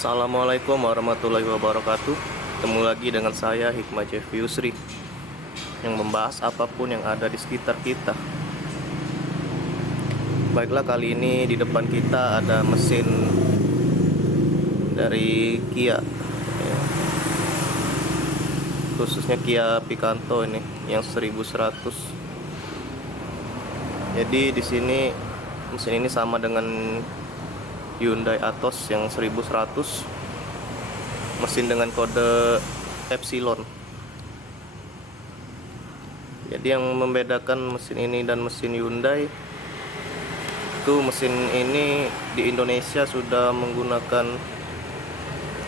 Assalamualaikum warahmatullahi wabarakatuh. Ketemu lagi dengan saya Hikmah Jeff Yusri yang membahas apapun yang ada di sekitar kita. Baiklah, kali ini di depan kita ada mesin dari Kia, ya, khususnya Kia Picanto ini yang 1100. Jadi di sini mesin ini sama dengan Hyundai Atos yang 1100, mesin dengan kode Epsilon. Jadi yang membedakan mesin ini dan mesin Hyundai itu, mesin ini di Indonesia sudah menggunakan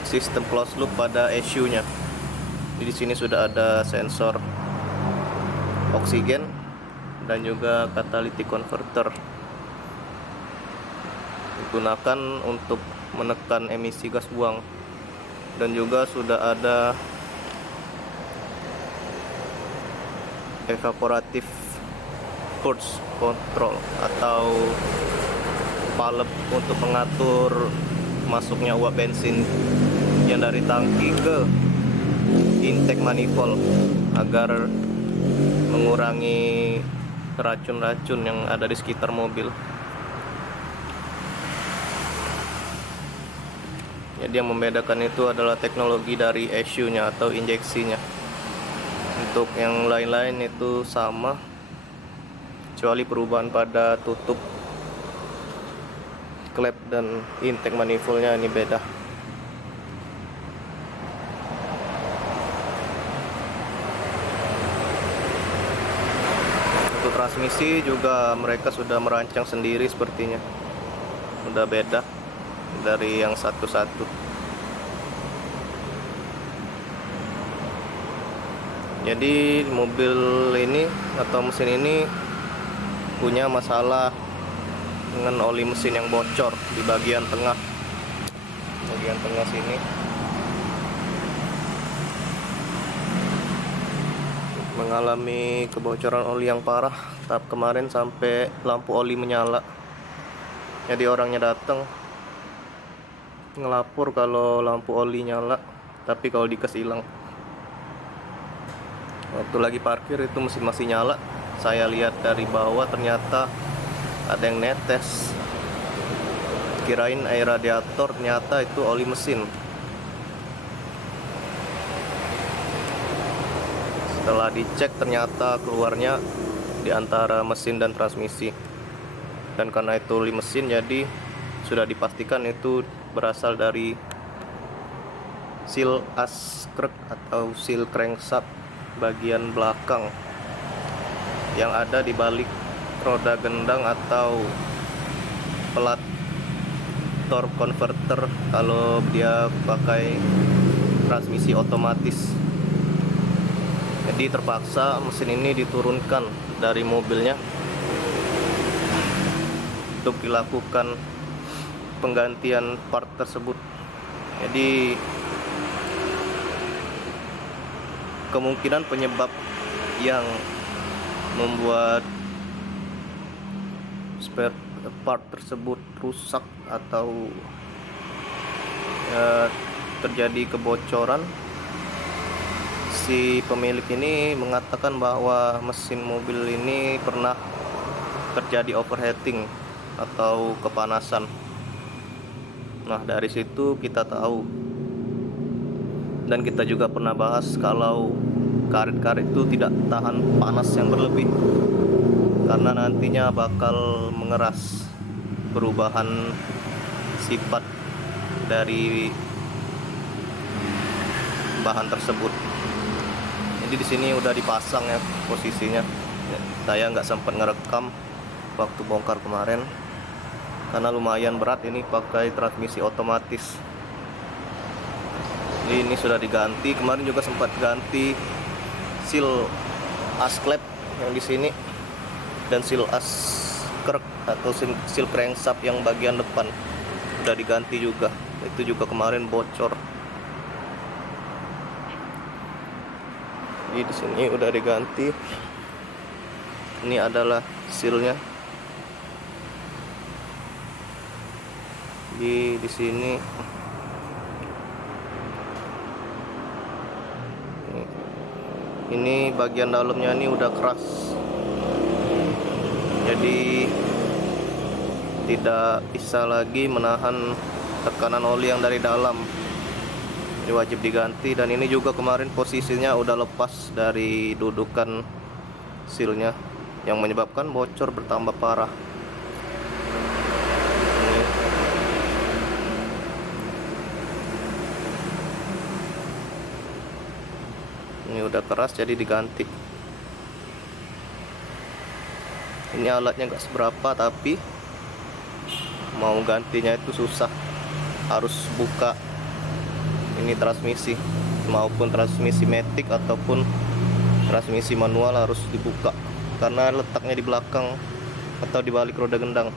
sistem closed loop pada ECU-nya. Jadi di sini sudah ada sensor oksigen dan juga catalytic converter, digunakan untuk menekan emisi gas buang, dan juga sudah ada evaporative purge control atau valve untuk mengatur masuknya uap bensin yang dari tangki ke intake manifold agar mengurangi racun-racun yang ada di sekitar mobil. Jadi yang membedakan itu adalah teknologi dari ECU-nya atau injeksinya. Untuk yang lain-lain itu sama, kecuali perubahan pada tutup klep dan intake manifoldnya ini beda. Untuk transmisi juga mereka sudah merancang sendiri sepertinya, udah beda dari yang satu-satu. Jadi mobil ini atau mesin ini punya masalah dengan oli mesin yang bocor di bagian tengah sini. Mengalami kebocoran oli yang parah tahap kemarin sampai lampu oli menyala. Jadi orangnya datang ngelapor kalau lampu oli nyala, tapi kalau dikes hilang. Waktu lagi parkir itu mesin masih nyala. Saya lihat dari bawah ternyata ada yang netes. Kirain air radiator, ternyata itu oli mesin. Setelah dicek ternyata keluarnya di antara mesin dan transmisi. Dan karena itu oli mesin, jadi sudah dipastikan itu berasal dari seal askrek atau seal crankshaft bagian belakang yang ada di balik roda gendang atau pelat torque converter kalau dia pakai transmisi otomatis. Jadi terpaksa mesin ini diturunkan dari mobilnya untuk dilakukan penggantian part tersebut. Jadi kemungkinan penyebab yang membuat spare part tersebut rusak atau terjadi kebocoran, si pemilik ini mengatakan bahwa mesin mobil ini pernah terjadi overheating atau kepanasan. Nah, dari situ kita tahu, dan kita juga pernah bahas kalau karet-karet itu tidak tahan panas yang berlebih karena nantinya bakal mengeras perubahan sifat dari bahan tersebut. Jadi di sini udah dipasang ya posisinya. Saya nggak sempat ngerekam waktu bongkar kemarin karena lumayan berat ini pakai transmisi otomatis. Jadi ini sudah diganti. Kemarin juga sempat ganti seal asklep yang di sini dan seal askrek atau seal crankshaft yang bagian depan udah diganti juga. Itu juga kemarin bocor. Jadi di sini udah diganti. Ini adalah sealnya. Di sini Ini bagian dalamnya ini udah keras, jadi tidak bisa lagi menahan tekanan oli yang dari dalam. Ini wajib diganti, dan ini juga kemarin posisinya udah lepas dari dudukan sealnya yang menyebabkan bocor bertambah parah. Ini udah keras, jadi diganti. Ini alatnya nggak seberapa, tapi mau gantinya itu susah. Harus buka ini transmisi, maupun transmisi matic ataupun transmisi manual harus dibuka, karena letaknya di belakang atau di balik roda gendang.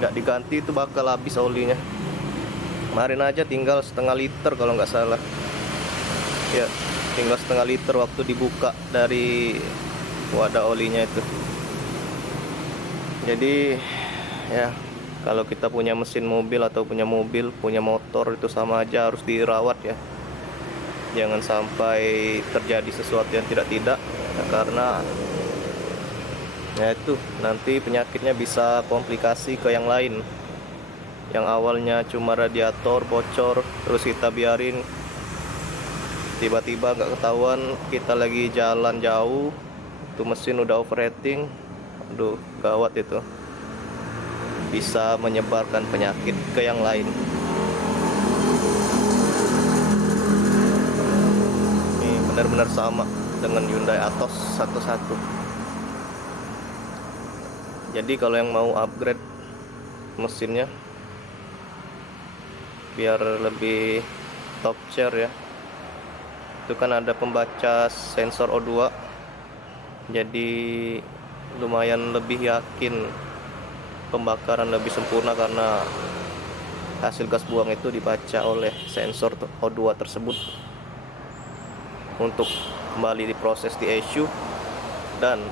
Nggak diganti itu bakal habis olinya. Kemarin aja tinggal setengah liter kalau nggak salah ya, tinggal setengah liter waktu dibuka dari wadah olinya itu. Jadi ya, kalau kita punya mesin mobil atau punya mobil, punya motor, itu sama aja harus dirawat ya. Jangan sampai terjadi sesuatu yang tidak-tidak, karena ya itu nanti penyakitnya bisa komplikasi ke yang lain. Yang awalnya cuma radiator bocor, terus kita biarin, tiba-tiba nggak ketahuan kita lagi jalan jauh, itu mesin udah overheating. Aduh, gawat itu, bisa menyebarkan penyakit ke yang lain. Ini benar-benar sama dengan Hyundai Atos 11. Jadi kalau yang mau upgrade mesinnya biar lebih top chair ya, itu kan ada pembaca sensor O2, jadi lumayan lebih yakin, pembakaran lebih sempurna karena hasil gas buang itu dibaca oleh sensor O2 tersebut untuk kembali diproses di ECU dan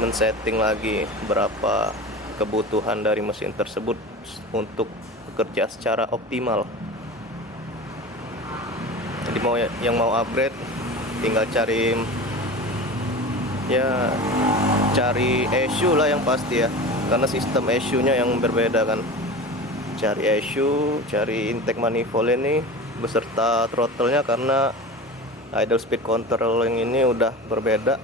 men-setting lagi berapa kebutuhan dari mesin tersebut untuk bekerja secara optimal. Jadi yang mau upgrade tinggal cari ECU lah yang pasti ya, karena sistem ECU-nya yang berbeda kan. Cari ECU, cari intake manifold ini beserta throttle-nya, karena idle speed control yang ini udah berbeda.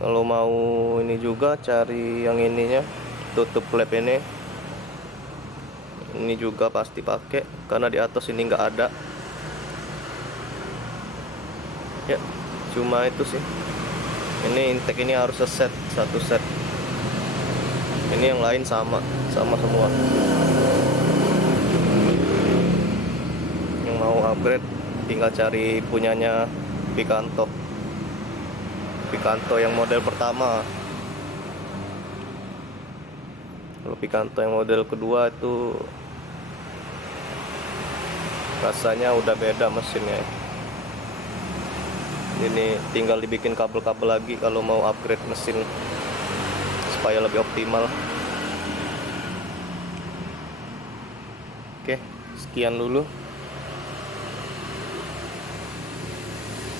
Kalau mau ini juga cari yang ininya, tutup flap ini juga pasti pakai, karena di atas ini nggak ada ya. Cuma itu sih, ini intake ini harus satu set. Ini yang lain sama semua. Yang mau upgrade tinggal cari punyanya Picanto yang model pertama. Kalau Picanto yang model kedua itu rasanya udah beda mesinnya. Ini tinggal dibikin kabel-kabel lagi kalau mau upgrade mesin supaya lebih optimal. Oke, sekian dulu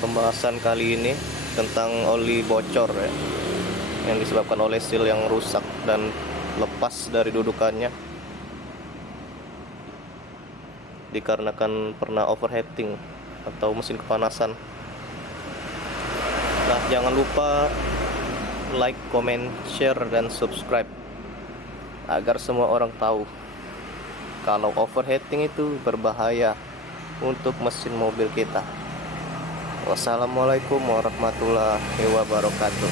pembahasan kali ini tentang oli bocor ya, yang disebabkan oleh seal yang rusak dan lepas dari dudukannya dikarenakan pernah overheating atau mesin kepanasan. Nah, jangan lupa like, comment, share, dan subscribe agar semua orang tahu kalau overheating itu berbahaya untuk mesin mobil kita. Wassalamualaikum warahmatullahi wabarakatuh.